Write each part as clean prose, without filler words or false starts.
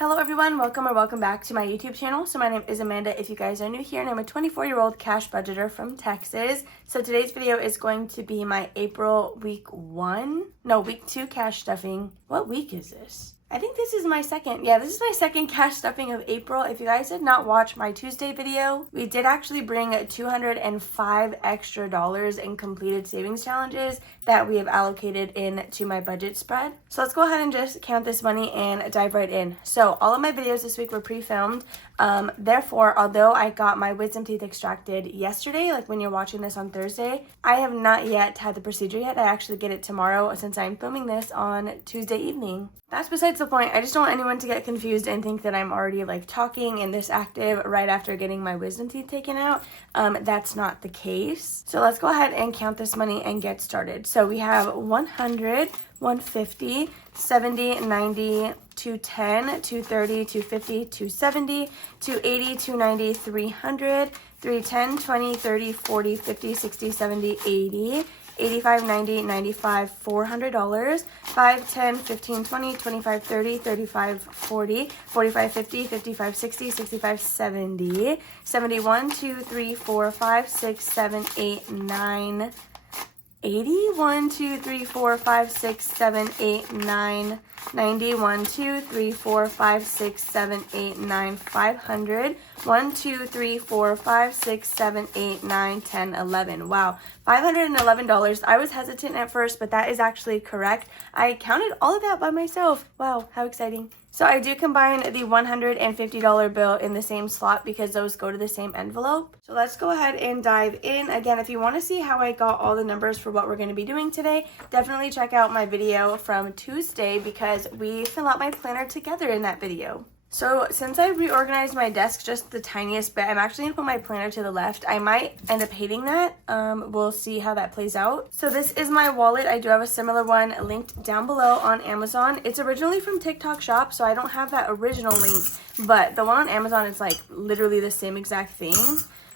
Hello everyone, welcome or welcome back to my YouTube channel. So my name is Amanda if you guys are new here, and I'm a 24-year-old cash budgeter from Texas. So today's video is going to be my April week 2 cash stuffing. What week is this? I think this is my second. Yeah, this is my second cash stuffing of April. If you guys did not watch my Tuesday video, we did actually bring $205 extra in completed savings challenges that we have allocated into my budget spread. So let's go ahead and just count this money and dive right in. So all of my videos this week were pre-filmed. Therefore, although I got my wisdom teeth extracted yesterday, like when you're watching this on Thursday, I have not yet had the procedure yet. I actually get it tomorrow since I'm filming this on Tuesday evening. That's besides the point. I just don't want anyone to get confused and think that I'm already like talking and this active right after getting my wisdom teeth taken out. That's not the case. So let's go ahead and count this money and get started. So we have 100, 150, 70, 90, 210, 230, 250, 270, 280, 290, 300, 310, 20, 30, 40, 50, 60, 70, 80, 85, 90, 95, $400, 5, 10, 15, 20, 25, 30, 35, 40, 45, 50, 55, 60, 65, 70, 71, 2, 3, 4, 5, 6, 7, 8, 9, 80, 1, 2, 3, 4, 5, 6, 7, 8, 9, 90, 1, 2, 3, 4, 5, 6, 7, 8, 9, 500, 1, 2, 3, 4, 5, 6, 7, 8, 9, 10, 11. Wow, $511. I was hesitant at first, but that is actually correct. I counted all of that by myself. Wow, how exciting. So I do combine the $150 bill in the same slot because those go to the same envelope. So let's go ahead and dive in. Again, if you want to see how I got all the numbers for what we're going to be doing today, definitely check out my video from Tuesday because we fill out my planner together in that video. So since I reorganized my desk just the tiniest bit, I'm actually going to put my planner to the left. I might end up hating that. We'll see how that plays out. So this is my wallet. I do have a similar one linked down below on Amazon. It's originally from TikTok Shop, so I don't have that original link, but the one on Amazon is like literally the same exact thing.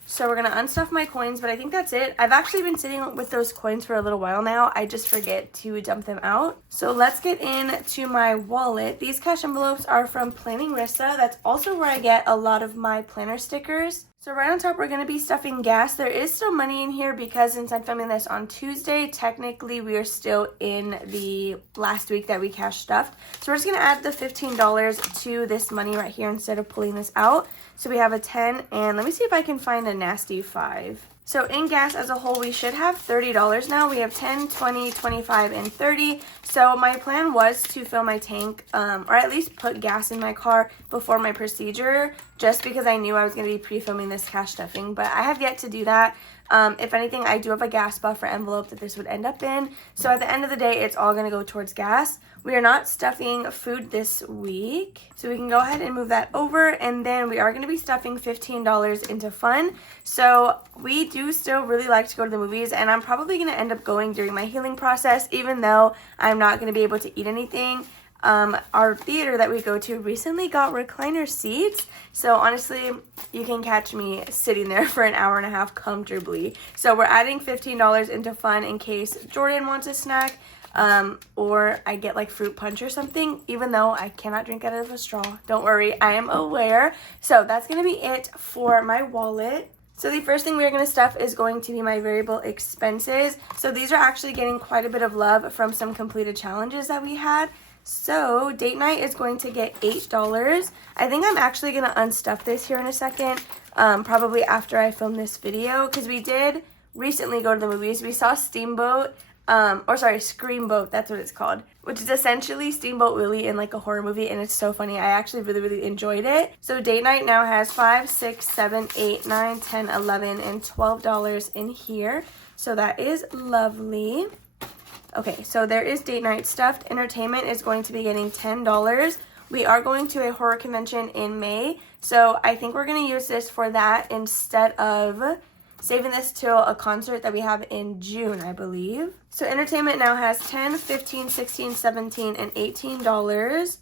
So we're going to unstuff my coins, but I think that's it. I've actually been sitting with those coins for a little while now. I just forget to dump them out. So let's get into my wallet. These cash envelopes are from Planning Rissa. That's also where I get a lot of my planner stickers. So right on top, we're going to be stuffing gas. There is still money in here because since I'm filming this on Tuesday, technically we are still in the last week that we cash stuffed. So we're just going to add the $15 to this money right here instead of pulling this out. So we have a 10, and let me see if I can find a nasty 5. So in gas as a whole, we should have $30 now. We have 10, 20, 25, and 30. So my plan was to fill my tank, or at least put gas in my car before my procedure, just because I knew I was going to be pre-filming this cash stuffing. But I have yet to do that. If anything, I do have a gas buffer envelope that this would end up in. So at the end of the day, it's all going to go towards gas. We are not stuffing food this week, so we can go ahead and move that over. And then we are going to be stuffing $15 into fun. So we do still really like to go to the movies, and I'm probably going to end up going during my healing process, even though I'm not going to be able to eat anything. Our theater that we go to recently got recliner seats, so honestly, you can catch me sitting there for an hour and a half comfortably. So we're adding $15 into fun in case Jordan wants a snack, or I get like fruit punch or something, even though I cannot drink out of a straw. Don't worry, I am aware. So that's going to be it for my wallet. So the first thing we're going to stuff is going to be my variable expenses. So these are actually getting quite a bit of love from some completed challenges that we had. So date night is going to get $8. I think I'm actually going to unstuff this here in a second, probably after I film this video, because we did recently go to the movies. We saw Screamboat, that's what it's called, which is essentially Steamboat Willie in like a horror movie, and it's so funny. I actually really enjoyed it. So date night now has $5, $6, $7, $8, $9, $10, $11, and $12 in here. So that is lovely. Okay, so there is date night stuffed. Entertainment is going to be getting $10. We are going to a horror convention in May, so I think we're going to use this for that instead of saving this till a concert that we have in June, I believe. So entertainment now has $10, $15, $16, $17, and $18.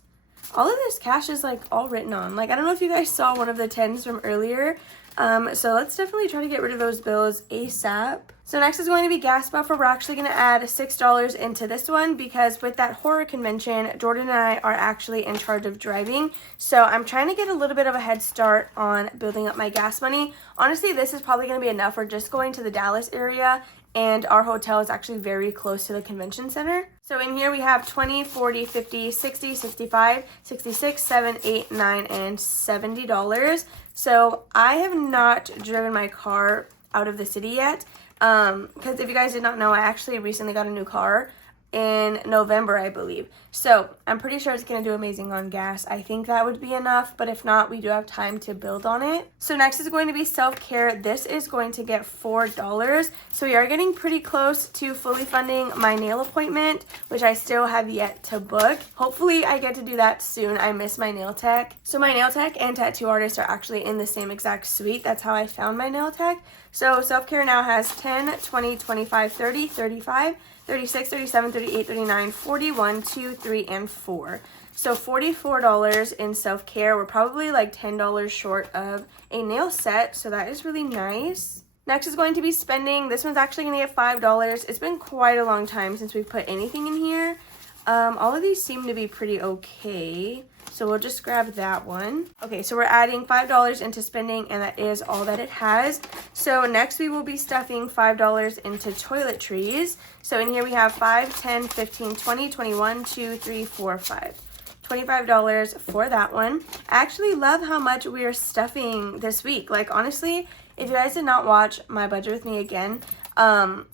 All of this cash is like all written on. Like, I don't know if you guys saw one of the 10s from earlier. So let's definitely try to get rid of those bills ASAP. So next is going to be gas buffer. We're actually going to add $6 into this one because with that horror convention, Jordan and I are actually in charge of driving. So I'm trying to get a little bit of a head start on building up my gas money. Honestly, this is probably going to be enough. We're just going to the Dallas area and our hotel is actually very close to the convention center. So in here we have 20, 40, 50, 60, 65, 66, 7, 8, 9, and $70. So I have not driven my car out of the city yet. Because if you guys did not know, I actually recently got a new car in November, I believe. So I'm pretty sure it's going to do amazing on gas. I think that would be enough, but if not, we do have time to build on it. So next is going to be self-care. This is going to get $4. So we are getting pretty close to fully funding my nail appointment, which I still have yet to book. Hopefully I get to do that soon. I miss my nail tech. So my nail tech and tattoo artist are actually in the same exact suite. That's how I found my nail tech. So self-care now has 10, 20, 25, 30, 35, 36, 37, 38, 39, 41, 2, 3, and 4. So $44 in self-care. We're probably like $10 short of a nail set, so that is really nice. Next is going to be spending. This one's actually going to get $5. It's been quite a long time since we've put anything in here. All of these seem to be pretty okay, so we'll just grab that one. Okay, so we're adding $5 into spending, and that is all that it has. So next we will be stuffing $5 into toiletries. So in here we have 5, 10, 15, 20, 21, 2, 3, 4, 5. $25 for that one. I actually love how much we are stuffing this week. Like, honestly, if you guys did not watch my Budget With Me again,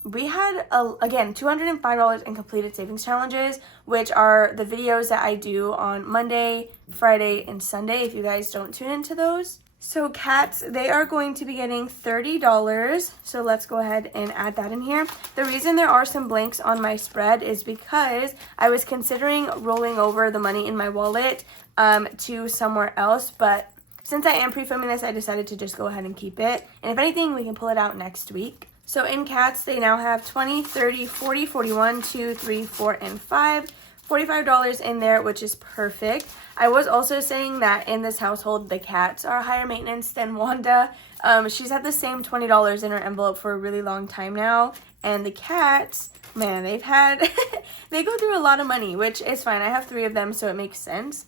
we had, again, $205 in completed savings challenges, which are the videos that I do on Monday, Friday, and Sunday, if you guys don't tune into those. So cats, they are going to be getting $30. So let's go ahead and add that in here. The reason there are some blanks on my spread is because I was considering rolling over the money in my wallet to somewhere else, but since I am pre-filming this, I decided to just go ahead and keep it. And if anything, we can pull it out next week. So in cats, they now have 20, 30, 40, 41, 2, 3, 4, and 5. $45 in there, which is perfect. I was also saying that in this household, the cats are higher maintenance than Wanda. She's had the same $20 in her envelope for a really long time now. And the cats, man, they've had, they go through a lot of money, which is fine. I have 3 of them, so it makes sense.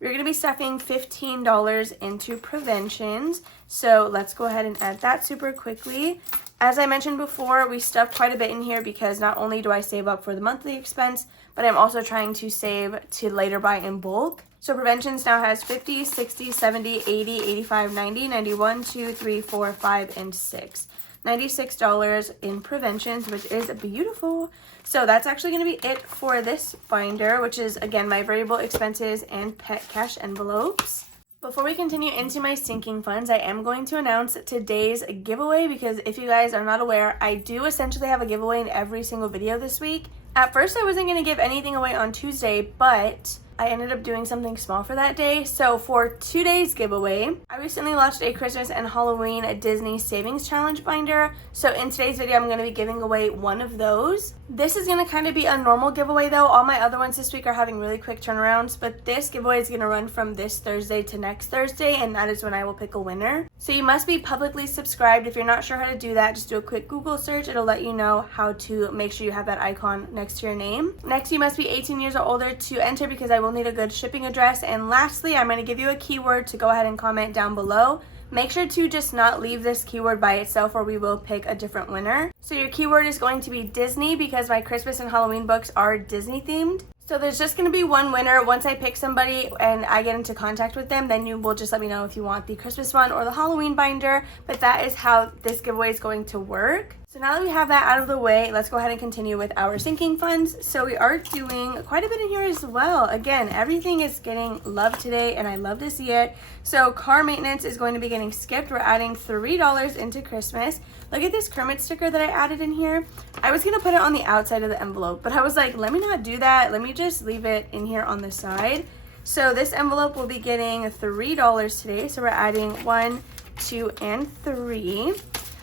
We're going to be stuffing $15 into preventions. So let's go ahead and add that super quickly. As I mentioned before, we stuffed quite a bit in here because not only do I save up for the monthly expense, but I'm also trying to save to later buy in bulk. So preventions now has 50, 60, 70, 80, 85, 90, 91, 2, 3, 4, 5, and 6. $96 in preventions, which is beautiful. So that's actually going to be it for this binder, which is, again, my variable expenses and pet cash envelopes. Before we continue into my sinking funds, I am going to announce today's giveaway because if you guys are not aware, I do essentially have a giveaway in every single video this week. At first, I wasn't going to give anything away on Tuesday, but I ended up doing something small for that day. So for today's giveaway, I recently launched a Christmas and Halloween Disney Savings Challenge binder. So in today's video, I'm going to be giving away one of those. This is going to kind of be a normal giveaway though. All my other ones this week are having really quick turnarounds, but this giveaway is going to run from this Thursday to next Thursday, and that is when I will pick a winner. So you must be publicly subscribed. If you're not sure how to do that, just do a quick Google search. It'll let you know how to make sure you have that icon next to your name. Next, you must be 18 years or older to enter because I will need a good shipping address. And lastly, I'm going to give you a keyword to go ahead and comment down below. Make sure to just not leave this keyword by itself or we will pick a different winner. So your keyword is going to be Disney because my Christmas and Halloween books are Disney themed. So there's just going to be one winner. Once I pick somebody and I get into contact with them, then you will just let me know if you want the Christmas one or the Halloween binder. But that is how this giveaway is going to work. So now that we have that out of the way, let's go ahead and continue with our sinking funds. So we are doing quite a bit in here as well. Again, everything is getting love today and I love to see it. So car maintenance is going to be getting skipped. We're adding $3 into Christmas. Look at this Kermit sticker that I added in here. I was going to put it on the outside of the envelope, but I was like, let me not do that. Let me just leave it in here on the side. So this envelope will be getting $3 today. So we're adding 1, 2, and 3.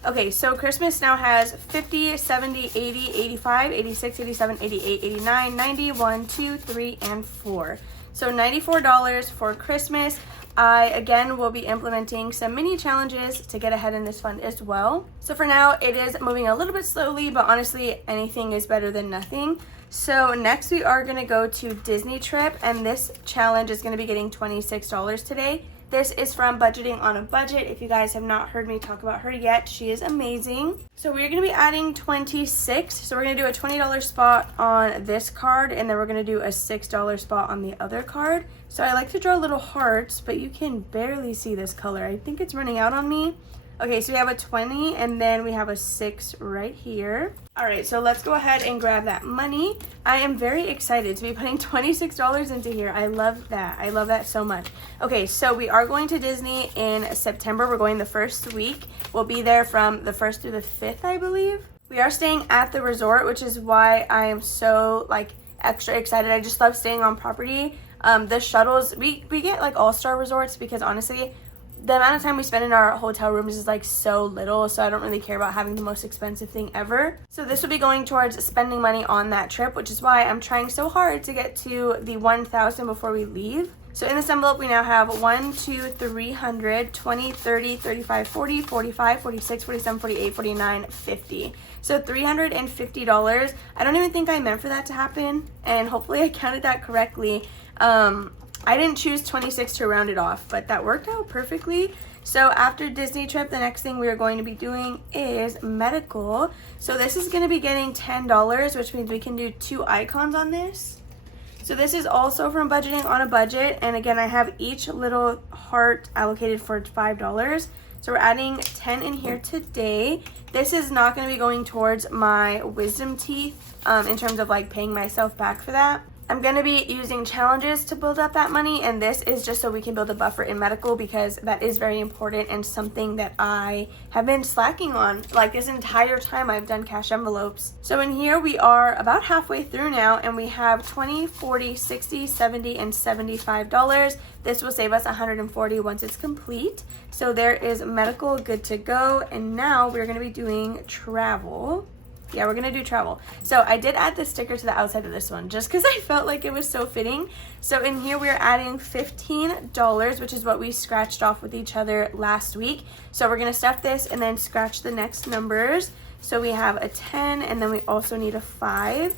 Okay, so Christmas now has 50, 70, 80, 85, 86, 87, 88, 89, 90, 1, 2, 3, and 4. So $94 for Christmas. I, again, will be implementing some mini challenges to get ahead in this fund as well. So for now, it is moving a little bit slowly, but honestly, anything is better than nothing. So next we are gonna go to Disney trip, and this challenge is gonna be getting $26 today. This is from Budgeting on a Budget. If you guys have not heard me talk about her yet, she is amazing. So we're gonna be adding 26. So we're gonna do a $20 spot on this card, and then we're gonna do a $6 spot on the other card. So I like to draw little hearts, but you can barely see this color. I think it's running out on me. Okay, so we have a 20, and then we have a 6 right here. All right, so let's go ahead and grab that money. I am very excited to be putting $26 into here. I love that. I love that so much. Okay, so we are going to Disney in September. We're going the first week. We'll be there from the 1st through the 5th, I believe. We are staying at the resort, which is why I am so extra excited. I just love staying on property. The shuttles, we get all-star resorts because honestly, the amount of time we spend in our hotel rooms is so little, so I don't really care about having the most expensive thing ever. So this will be going towards spending money on that trip, which is why I'm trying so hard to get to the 1,000 before we leave. So in this envelope, we now have 1, 2, 300, 20, 30, 35, 40, 45, 46, 47, 48, 49, 50. So $350. I don't even think I meant for that to happen, and hopefully I counted that correctly. I didn't choose 26 to round it off, but that worked out perfectly. So after Disney trip, the next thing we're going to be doing is medical. So this is going to be getting $10, which means we can do 2 icons on this. So this is also from Budgeting on a Budget. And again, I have each little heart allocated for $5. So we're adding 10 in here today. This is not going to be going towards my wisdom teeth in terms of paying myself back for that. I'm going to be using challenges to build up that money, and this is just so we can build a buffer in medical because that is very important and something that I have been slacking on. This entire time I've done cash envelopes. So in here we are about halfway through now, and we have 20, 40, 60, 70, and $75. This will save us $140 once it's complete. So there is medical good to go, and now we're going to be doing travel. Yeah, we're gonna do travel. So I did add the sticker to the outside of this one just because I felt like it was so fitting. So in here we're adding $15, which is what we scratched off with each other last week. So we're gonna stuff this and then scratch the next numbers. So we have a 10, and then we also need a 5.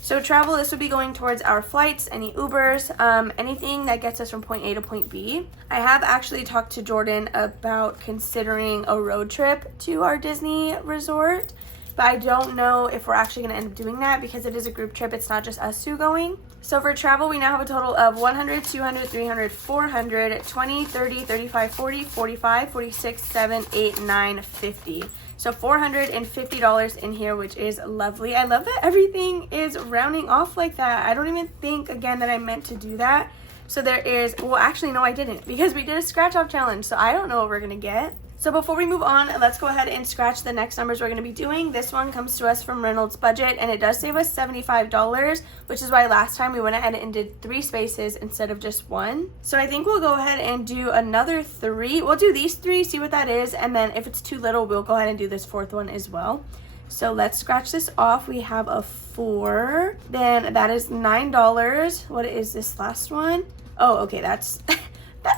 So travel, this would be going towards our flights, any Ubers, anything that gets us from point A to point B. I have actually talked to Jordan about considering a road trip to our Disney resort, but I don't know if we're actually going to end up doing that because it is a group trip. It's not just us two going. So for travel, we now have a total of 100, 200, 300, 400, 20, 30, 35, 40, 45, 46, 7, 8, 9, 50. So $450 in here, which is lovely. I love that everything is rounding off like that. I don't even think, again, that I meant to do that. So there is, well, actually, no, I didn't because we did a scratch off challenge. So I don't know what we're going to get. So before we move on, let's go ahead and scratch the next numbers we're going to be doing. This one comes to us from Reynolds Budget, and it does save us $75, which is why last time we went ahead and did 3 spaces instead of just 1. So I think we'll go ahead and do another 3. We'll do these 3, see what that is, and then if it's too little, we'll go ahead and do this 4th one as well. So let's scratch this off. We have a 4. Then that is $9. What is this last one? Oh, okay, that's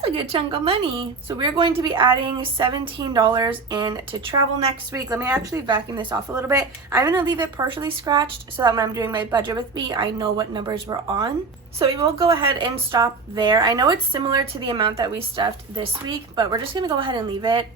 a good chunk of money. So we're going to be adding $17 in to travel next week. Let me actually vacuum this off a little bit. I'm going to leave it partially scratched so that when I'm doing my budget with me, I know what numbers we're on. So we will go ahead and stop there. I know it's similar to the amount that we stuffed this week, but we're just going to go ahead and leave it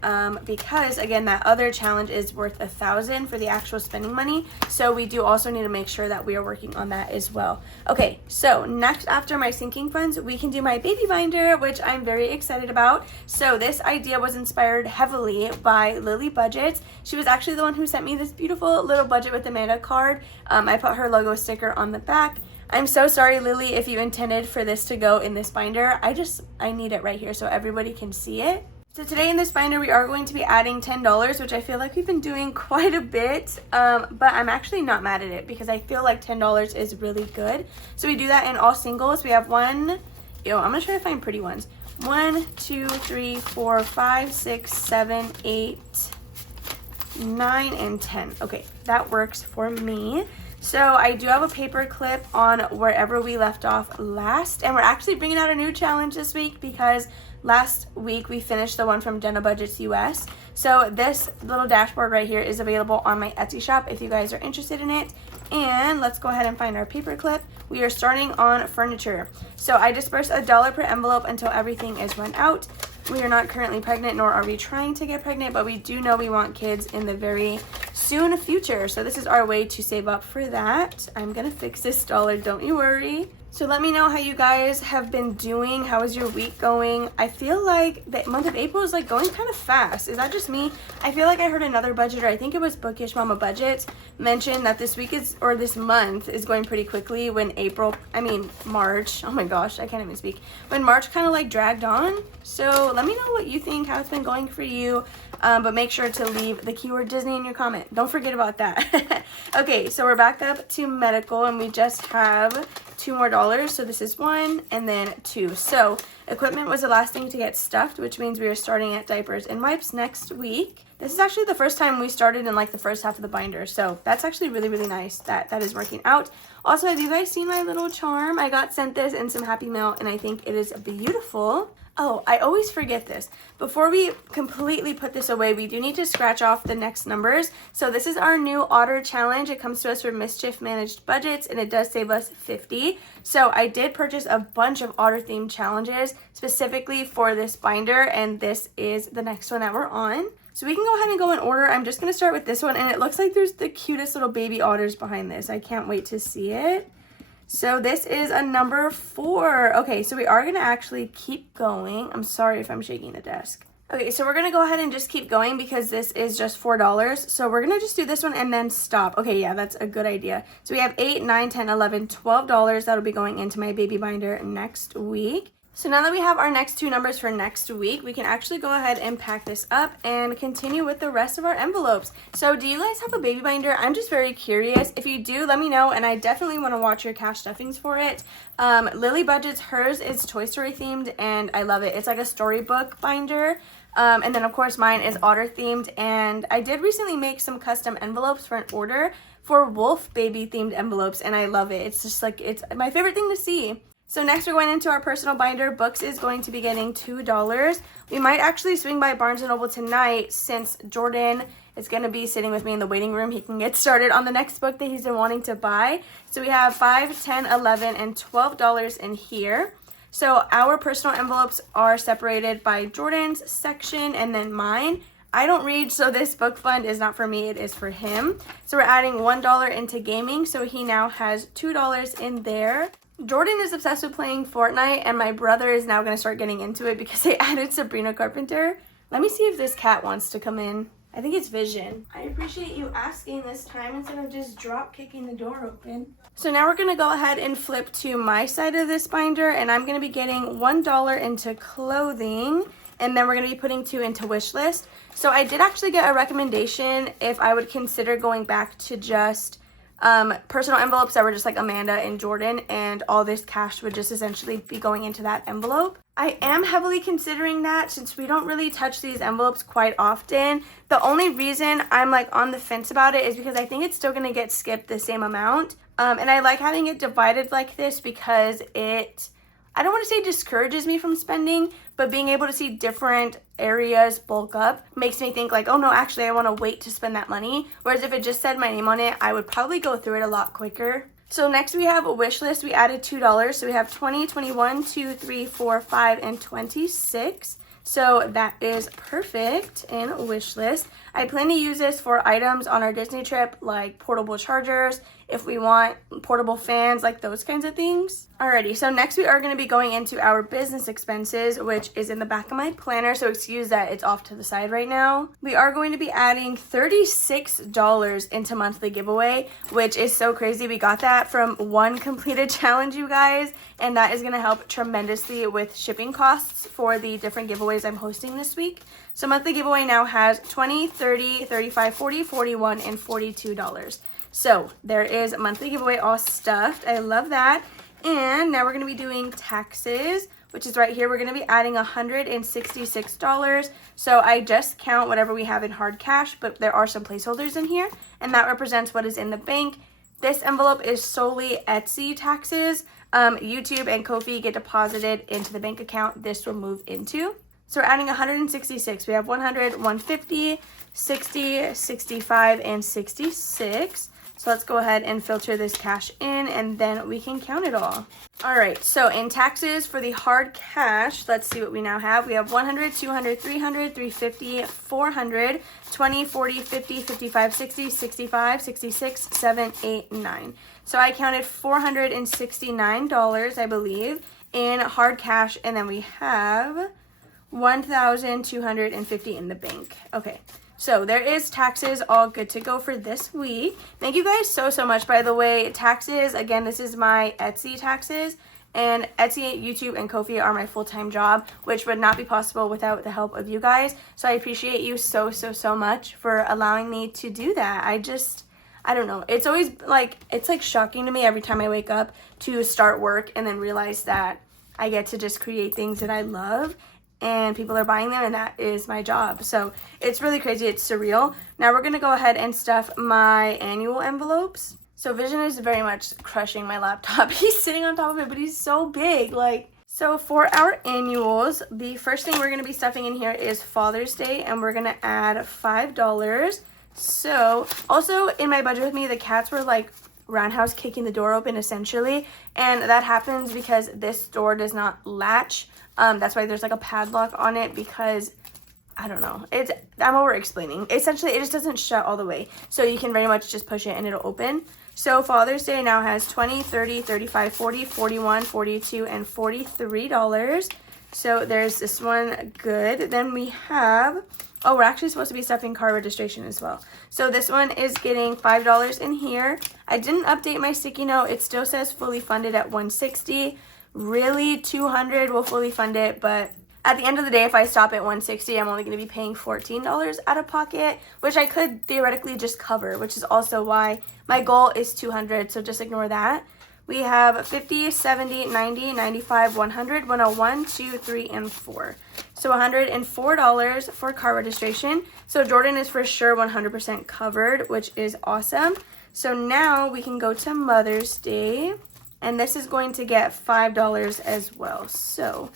because, again, that other challenge is worth $1,000 for the actual spending money. So we do also need to make sure that we are working on that as well. Okay, so next after my sinking funds, we can do my baby binder, which I'm very excited about. So this idea was inspired heavily by Lily Budgets. She was actually the one who sent me this beautiful little Budget with Amanda card. I put her logo sticker on the back. I'm so sorry, Lily, if you intended for this to go in this binder. I need it right here so everybody can see it. So today in this binder, we are going to be adding $10, which I feel like we've been doing quite a bit, but I'm actually not mad at it because I feel like $10 is really good. So we do that in all singles. We have I'm gonna try to find pretty ones. 1, 2, 3, 4, 5, 6, 7, 8, 9, and 10. Okay, that works for me. So I do have a paper clip on wherever we left off last, and we're actually bringing out a new challenge this week because last week we finished the one from Jenna Budgets US. So this little dashboard right here is available on my Etsy shop if you guys are interested in it. And let's go ahead and find our paper clip. We are starting on furniture. So I disperse $1 per envelope until everything is run out. We are not currently pregnant, nor are we trying to get pregnant, but we do know we want kids in the very soon future. So this is our way to save up for that. I'm gonna fix this dollar, don't you worry. So let me know how you guys have been doing. How is your week going? I feel like the month of April is like going kind of fast. Is that just me? I feel like I heard another budgeter, I think it was Bookish Mama Budget, mention that this week is, or this month is going pretty quickly when March, oh my gosh, I can't even speak. When March kind of like dragged on. So let me know what you think, how it's been going for you. But make sure to leave the keyword Disney in your comment. Don't forget about that. Okay, so we're back up to medical and we just have $2 more. So this is 1 and then 2. So equipment was the last thing to get stuffed, which means we are starting at diapers and wipes next week. This is actually the first time we started in like the first half of the binder. So that's actually really, really nice that that is working out. Also, have you guys seen my little charm? I got sent this in some Happy Mail and I think it is beautiful. Oh, I always forget this. Before we completely put this away, we do need to scratch off the next numbers. So this is our new otter challenge. It comes to us from Mischief Managed Budgets and it does save us 50. So I did purchase a bunch of otter themed challenges specifically for this binder, and this is the next one that we're on. So we can go ahead and go in order. I'm just gonna start with this one, and it looks like there's the cutest little baby otters behind this. I can't wait to see it. So this is a number 4. Okay, so we are gonna actually keep going. I'm sorry if I'm shaking the desk. Okay, so we're gonna go ahead and just keep going because this is just $4. So we're gonna just do this one and then stop. Okay, yeah, that's a good idea. So we have 8, 9, 10, 11, $12. That'll be going into my baby binder next week. So now that we have our next 2 numbers for next week, we can actually go ahead and pack this up and continue with the rest of our envelopes. So do you guys have a baby binder? I'm just very curious. If you do, let me know, and I definitely want to watch your cash stuffings for it. Lily Budget's, hers is Toy Story themed, and I love it. It's like a storybook binder. And then of course mine is otter themed, and I did recently make some custom envelopes for an order for wolf baby themed envelopes, and I love it. It's just like, it's my favorite thing to see. So next we're going into our personal binder. Books is going to be getting $2. We might actually swing by Barnes & Noble tonight since Jordan is going to be sitting with me in the waiting room. He can get started on the next book that he's been wanting to buy. So we have $5, $10, $11, and $12 in here. So our personal envelopes are separated by Jordan's section and then mine. I don't read, so this book fund is not for me, it is for him. So we're adding $1 into gaming, so he now has $2 in there. Jordan is obsessed with playing Fortnite, and my brother is now going to start getting into it because they added Sabrina Carpenter. Let me see if this cat wants to come in. I think it's Vision. I appreciate you asking this time instead of just drop kicking the door open. So now we're going to go ahead and flip to my side of this binder, and I'm going to be getting $1 into clothing, and then we're going to be putting 2 into wish list. So I did actually get a recommendation if I would consider going back to just personal envelopes that were just like Amanda and Jordan, and all this cash would just essentially be going into that envelope. I am heavily considering that since we don't really touch these envelopes quite often. The only reason I'm like on the fence about it is because I think it's still going to get skipped the same amount. And I like having it divided like this because it, I don't want to say discourages me from spending, but being able to see different areas bulk up makes me think like, oh no, actually I want to wait to spend that money. Whereas if it just said my name on it, I would probably go through it a lot quicker. So next we have a wish list. We added $2. So we have 20, 21, 2, 3, 4, 5, and 26. So that is perfect in wish list. I plan to use this for items on our Disney trip, like portable chargers, if we want portable fans, like those kinds of things. Alrighty, so next we are going to be going into our business expenses, which is in the back of my planner, so excuse that it's off to the side right now. We are going to be adding $36 into monthly giveaway, which is so crazy. We got that from one completed challenge, you guys, and that is going to help tremendously with shipping costs for the different giveaways I'm hosting this week. So monthly giveaway now has $20, $30, $35, $40, $41, and $42. So there is a monthly giveaway all stuffed. I love that. And now we're going to be doing taxes, which is right here. We're going to be adding $166. So I just count whatever we have in hard cash, but there are some placeholders in here, and that represents what is in the bank. This envelope is solely Etsy taxes. YouTube and Ko-fi get deposited into the bank account this will move into. So we're adding 166. We have 100, 150, 60, 65, and 66. So let's go ahead and filter this cash in, and then we can count it all. All right, so in taxes for the hard cash, let's see what we now have. We have 100, 200, 300, 350, 400, 20, 40, 50, 55, 60, 65, 66, 7, 8, 9. So I counted $469, I believe, in hard cash, and then we have 1,250 in the bank. Okay. So there is taxes all good to go for this week. Thank you guys so much. By the way, taxes, again, this is my Etsy taxes, and Etsy, YouTube, and Ko-fi are my full-time job, which would not be possible without the help of you guys. So I appreciate you so much for allowing me to do that. I don't know. It's always like, it's like shocking to me every time I wake up to start work and then realize that I get to just create things that I love and people are buying them, and that is my job. So it's really crazy. It's surreal. Now we're going to go ahead and stuff my annual envelopes. So Vision is very much crushing my laptop. He's sitting on top of it, but he's so big. So for our annuals, the first thing we're going to be stuffing in here is Father's Day, and we're going to add $5. So also in my budget with me, the cats were like roundhouse kicking the door open essentially, and that happens because this door does not latch. That's why there's like a padlock on it, because I don't know, I'm over explaining. Essentially it just doesn't shut all the way, so you can very much just push it and it'll open. So Father's Day now has 20, 30, 35, 40, 41, 42, and $43. So there's this one. Good. Then we have, oh, we're actually supposed to be stuffing car registration as well. So this one is getting $5 in here. I didn't update my sticky note. It still says fully funded at $160. Really, $200 will fully fund it, but at the end of the day, if I stop at $160, I'm only going to be paying $14 out of pocket, which I could theoretically just cover, which is also why my goal is $200, so just ignore that. We have 50, 70, 90, 95, 100, 101, 2, 3, and 4. So $104 for car registration. So Jordan is for sure 100% covered, which is awesome. So now we can go to Mother's Day, and this is going to get $5 as well. So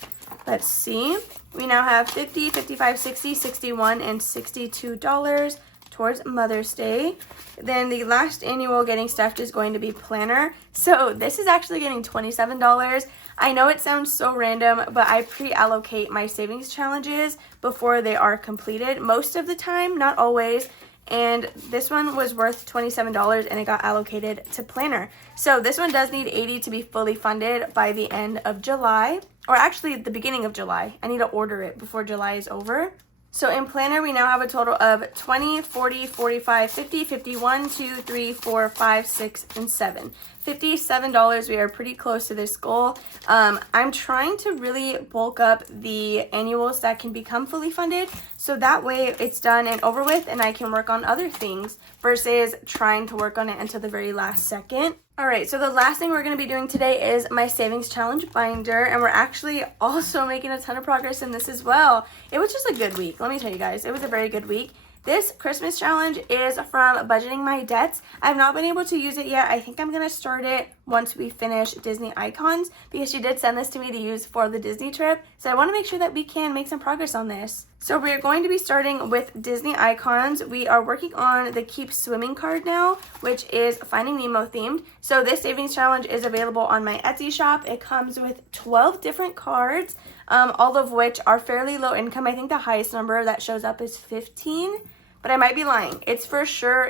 let's see. We now have 50, 55, 60, 61, and $62 towards Mother's Day. Then the last annual getting stuffed is going to be planner. So this is actually getting $27. I know it sounds so random, but I pre-allocate my savings challenges before they are completed most of the time, not always. And this one was worth $27 and it got allocated to planner. So this one does need 80 to be fully funded by the end of July, or actually the beginning of July. I need to order it before July is over. So in planner, we now have a total of 20, 40, 45, 50, 51, 2, 3, 4, 5, 6, and 7. $57. We are pretty close to this goal. I'm trying to really bulk up the annuals that can become fully funded, so that way it's done and over with and I can work on other things versus trying to work on it until the very last second. All right, so the last thing we're going to be doing today is my savings challenge binder, and we're actually also making a ton of progress in this as well. It was just a good week. Let me tell you guys, it was a very good week. This Christmas challenge is from Budgeting My Debts. I've not been able to use it yet. I think I'm going to start it once we finish Disney Icons, because she did send this to me to use for the Disney trip. So I want to make sure that we can make some progress on this. So we're going to be starting with Disney Icons. We are working on the Keep Swimming card now, which is Finding Nemo themed. So this savings challenge is available on my Etsy shop. It comes with 12 different cards, all of which are fairly low income. I think the highest number that shows up is 15. But I might be lying. It's for sure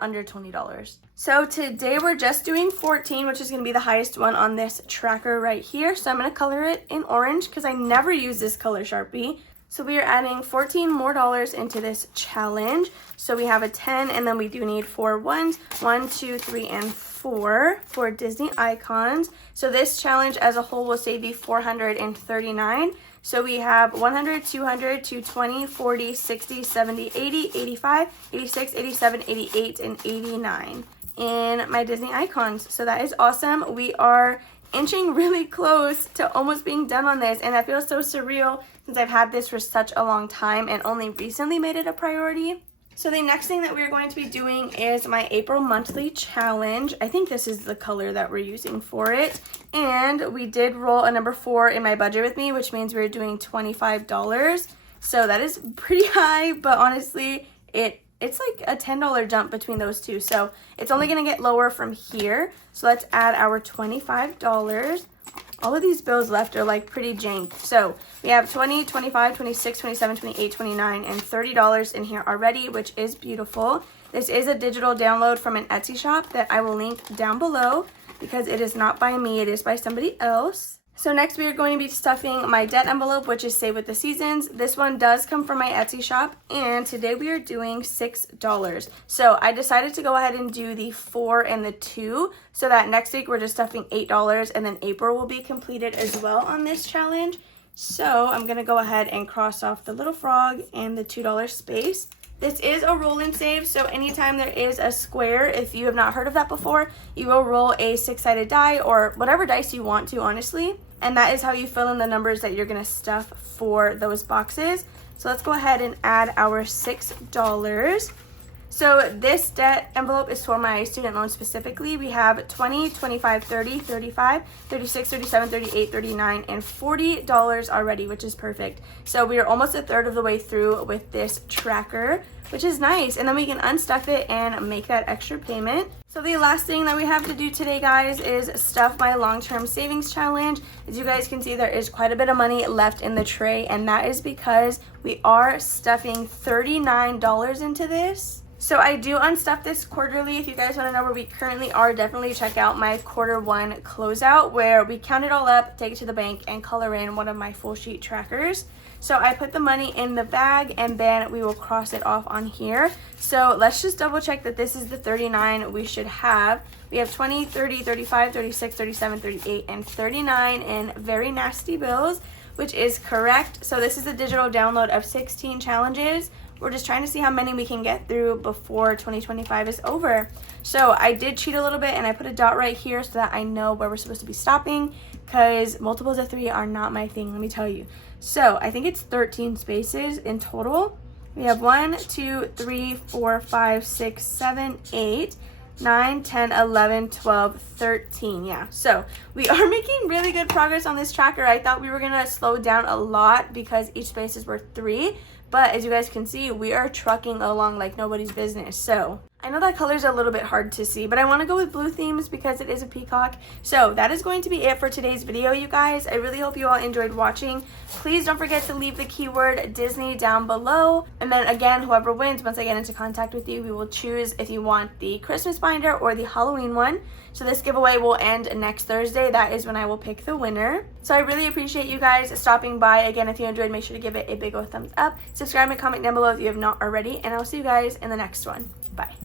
under $20. So today we're just doing 14, which is going to be the highest one on this tracker right here. So I'm going to color it in orange because I never use this color Sharpie. So we are adding $14 more into this challenge. So we have a 10, and then we do need 4 ones, 1, 2, 3, and 4 for Disney Icons. So this challenge as a whole will save you $439. So we have 100, 200, 220, 40, 60, 70, 80, 85, 86, 87, 88, and 89 in my Disney Icons. So that is awesome. We are inching really close to almost being done on this, and that feels so surreal since I've had this for such a long time and only recently made it a priority. So the next thing that we're going to be doing is my April monthly challenge. I think this is the color that we're using for it. And we did roll a number 4 in my budget with me, which means we're doing $25. So that is pretty high, but honestly, it's like a $10 jump between those two. So it's only going to get lower from here. So let's add our $25. All of these bills left are like pretty jank. So we have 20, 25, 26, 27, 28, 29, and $30 in here already, which is beautiful. This is a digital download from an Etsy shop that I will link down below because it is not by me, it is by somebody else. So next we are going to be stuffing my debt envelope, which is Save with the Seasons. This one does come from my Etsy shop, and today we are doing $6. So I decided to go ahead and do the 4 and the 2, so that next week we're just stuffing $8, and then April will be completed as well on this challenge. So I'm going to go ahead and cross off the little frog and the $2 space. This is a roll and save, so anytime there is a square, if you have not heard of that before, you will roll a 6-sided die or whatever dice you want to, honestly. And that is how you fill in the numbers that you're going to stuff for those boxes. So let's go ahead and add our $6. So this debt envelope is for my student loan specifically. We have 20, 25, 30, 35, 36, 37, 38, 39, and $40 already, which is perfect. So we are almost a third of the way through with this tracker, which is nice. And then we can unstuff it and make that extra payment. So the last thing that we have to do today, guys, is stuff my long-term savings challenge. As you guys can see, there is quite a bit of money left in the tray, and that is because we are stuffing $39 into this. So I do unstuff this quarterly. If you guys want to know where we currently are, definitely check out my Q1 closeout where we count it all up, take it to the bank, and color in one of my full sheet trackers. So I put the money in the bag, and then we will cross it off on here. So let's just double check that this is the 39 we should have. We have 20, 30, 35, 36, 37, 38, and 39 in very nasty bills, which is correct. So this is a digital download of 16 challenges. We're just trying to see how many we can get through before 2025 is over. So I did cheat a little bit, and I put a dot right here so that I know where we're supposed to be stopping, because multiples of 3 are not my thing, let me tell you. So I think it's 13 spaces in total. We have 1, 2, 3, 4, 5, 6, 7, 8, 9, 10, 11, 12, 13. Yeah, so we are making really good progress on this tracker. I thought we were gonna slow down a lot because each space is worth 3. But as you guys can see, we are trucking along like nobody's business. So I know that color is a little bit hard to see, but I want to go with blue themes because it is a peacock. So that is going to be it for today's video, you guys. I really hope you all enjoyed watching. Please don't forget to leave the keyword Disney down below. And then again, whoever wins, once I get into contact with you, we will choose if you want the Christmas binder or the Halloween one. So this giveaway will end next Thursday. That is when I will pick the winner. So I really appreciate you guys stopping by. Again, if you enjoyed, make sure to give it a big old thumbs up. Subscribe and comment down below if you have not already. And I'll see you guys in the next one. Bye.